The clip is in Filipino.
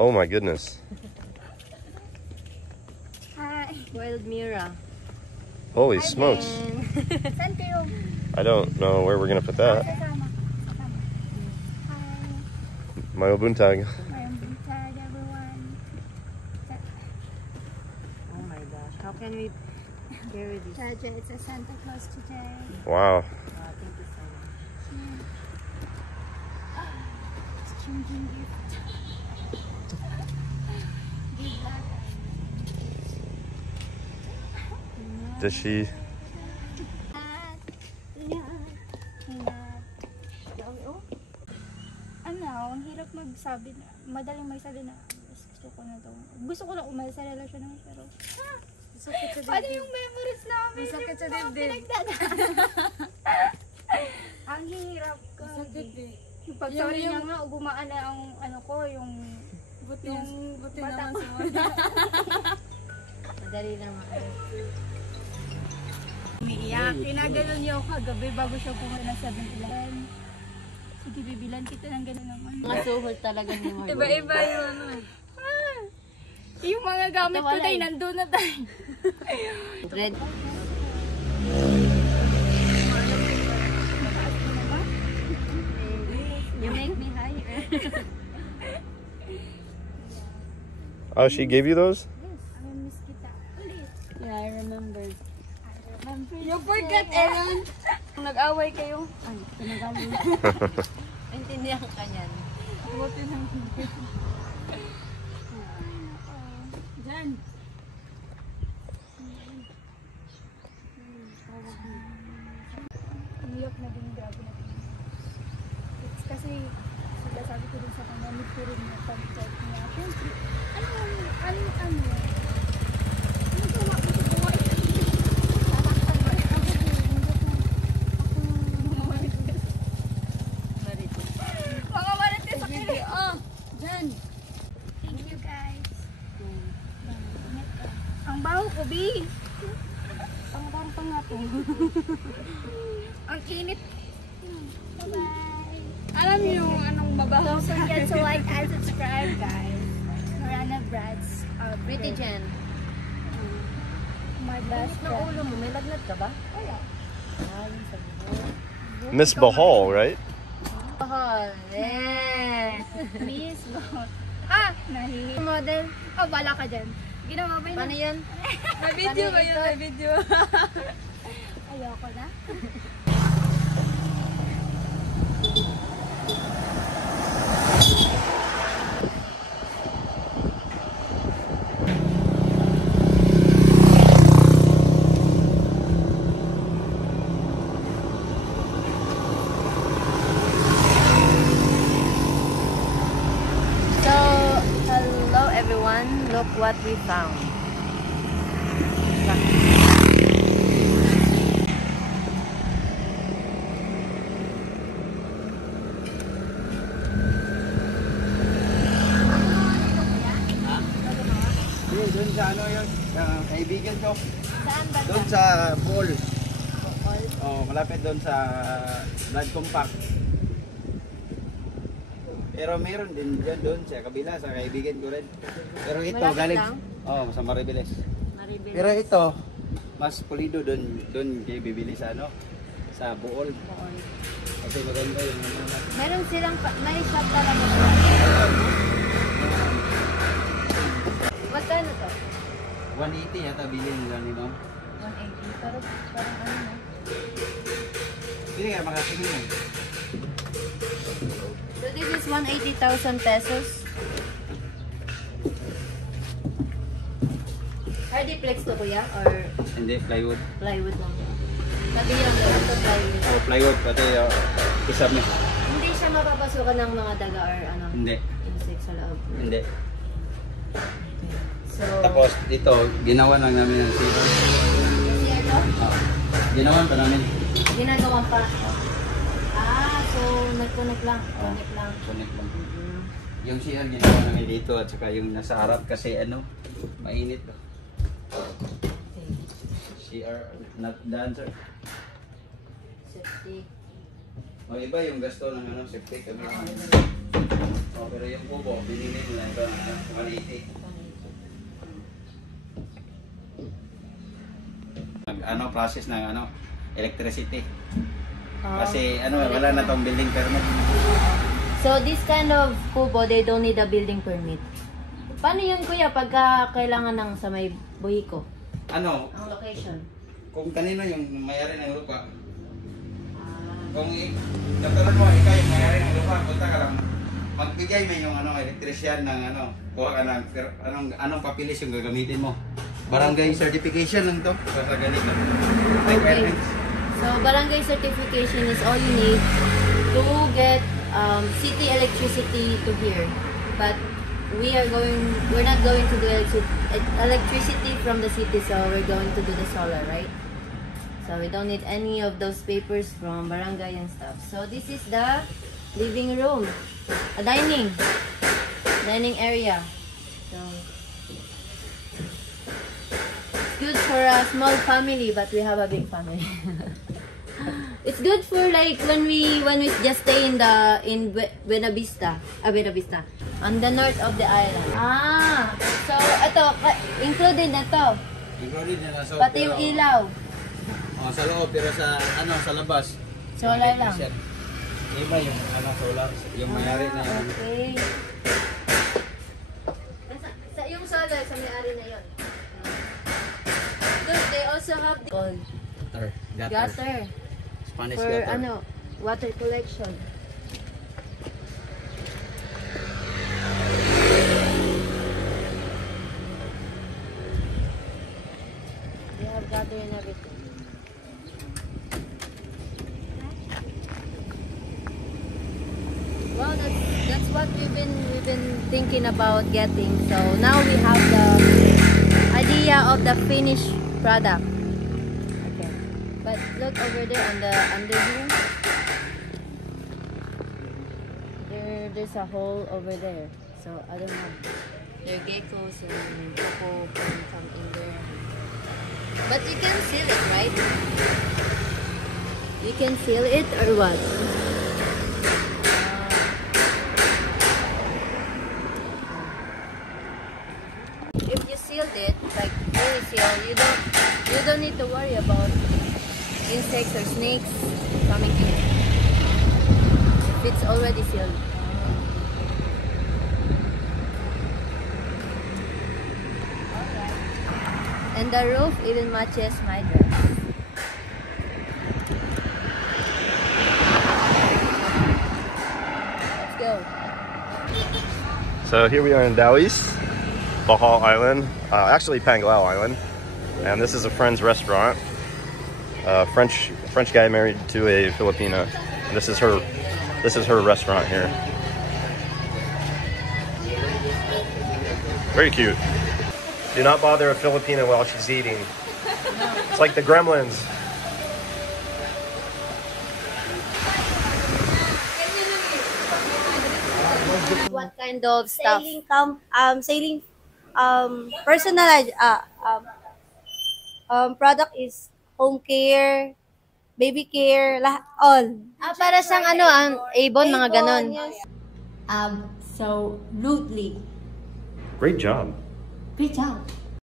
Oh my goodness. Hi. Wild Mira. Holy smokes. Saan kayo? I don't know where we're gonna put that. Kasama. Hi. Mayo buntag. Mayroong buntag, everyone. Oh my gosh. How can we carry this? Jaja, it's a Santa Claus today. Wow. Thank you so much. It's changing gift. Give back. Does she? Ano, ang hirap magsabi na, madaling magsabi na, gusto ko na to. Gusto ko na umalis sa relasyon namin, pero, Sakit sa ano yung memories namin? Sakit sa Yung mga dibdib. pinagdadaanan. Ang hirap ko. Yung pag-sorry niya nga, gumaan na ang ano ko, yung Buti mata naman ko. sa Madali lang ako. Umiiyak. Kinagano niyo ako kagabi bago siya pumunta ng 7-Eleven. Sige, bibilan kita ng gano'n naman. Mga suhol talaga ni Marlon. Iba-iba yung ano. Yung mga gamit ko tayo, nandun na tayo. Red. You make me higher. Oh, she gave you those? Yes, I miss kita. Ulit. Yeah, I remember. You forget, Aaron. Kung nag-away kayo. Ay, pinagaling. Intindihan ka niyan. Buti ng Diyan. Umiyak na din, grabe na din. It's kasi, sabi ko din sa kanya, need ko rin yung pag-check niya. Siyempre, ano buhay? Tatakpan ba? Mga marites, okay. Jan. Thank you guys. Ang baho ko, B. Pang nga po. Ang init. Bye-bye. Alam niyo yung anong mabaho. Don't forget to like and subscribe, guys. Marana Brads. Pretty Jan. My best Ng friend. ulo mo, may lagnat ka ba? Wala. Ayun sa buhok. Miss Bahal, right? Bahal. Yes. Miss Bahal. Nahihi. Model. Bala ka dyan. Ginawa ba yun? Paano yan? May video ba yun? May video. Ayoko na. Look what we found. Doon sa ano yun, kaibigan ko. Saan ba? Doon sa pool. Oh, malapit doon sa Blood Compact. Pero meron din dyan doon sa kabila, sa kaibigan ko rin. Pero ito, Malapit galing. lang? Oh, sa Maribeles. Maribeles. Pero ito, mas pulido doon kayo bibili sa ano, sa Bohol. Bohol. Kasi maganda yung ano. Meron silang, may shop talaga. Magkano to? 180 yata bilhin nila ni ma'am. 180. Pero parang ano na. Hindi nga makasingin yan. So this is 180,000 pesos. Hardiplex to kuya? Or Hindi, plywood. plywood lang? Sabi yung ito plywood. Oh, plywood, pati isab niya. Hindi siya mapapasukan ng mga daga or ano? Hindi, Insect sa loob. hindi. So, Tapos dito, ginawa lang namin ng sito. ito? Ginawan pa namin. Ginagawa pa. So nag-connect lang. Connect lang. Connect lang. Yung CR ginawa namin dito at saka yung nasa harap kasi ano, mainit. CR, not dancer. Safety. O iba yung gasto ng ano, safety kami. Oh, pero yung kubo, binili nila ito na 180. Ano, process ng ano, electricity. Kasi ano, wala na tong building permit. So this kind of kubo, they don't need a building permit. Paano yun kuya pagka kailangan ng sa may buhiko? Ano, Ang location? kung kanino yung mayari ng lupa. Kung katulad mo, ikaw yung mayari ng lupa, punta ka lang, magbigay mo yung ano, electrician ng ano, kuha ka ng, anong papilis yung gagamitin mo. Barangay certification lang to, basta ganito. Okay. So barangay certification is all you need to get city electricity to here. But we're not going to do electricity from the city, so we're going to do the solar, right? So we don't need any of those papers from barangay and stuff. So this is the living room, a dining area. So it's good for a small family, but we have a big family. It's good for like when we just stay in Buena Vista, on the north of the island. So ito included na to. Included na so. Pati yung ilaw. Oh, sa loob pero sa ano sa labas. Solar lang. Iba yung ano solar, yung mayari na yun. Okay. Sa yung solar sa may-ari na yon. Good, they also have the gutter. Spanish For gutter. ano, water collection. They have gutter and everything. Well, that's what we've been thinking about getting. So now we have the idea of the finished product. Okay, but look over there on the under here. There's a hole over there. So I don't know. There are geckos and coco can come in there. But you can seal it, right? You can seal it or what? If you sealed it, like fully sealed, you don't need to worry about insects or snakes coming in. If it's already sealed. And the roof even matches my dress. Let's go. So here we are in Dawis, Bohol Island, actually Panglao Island, and this is a friend's restaurant. French guy married to a Filipina. This is her restaurant here. Very cute. Do not bother a Filipina while she's eating. It's like the Gremlins. What kind of stuff? Personalized product is home care, baby care, all. Para siyang ano, ang Avon, mga ganon. Yes. So, rudely. Great job. Great job.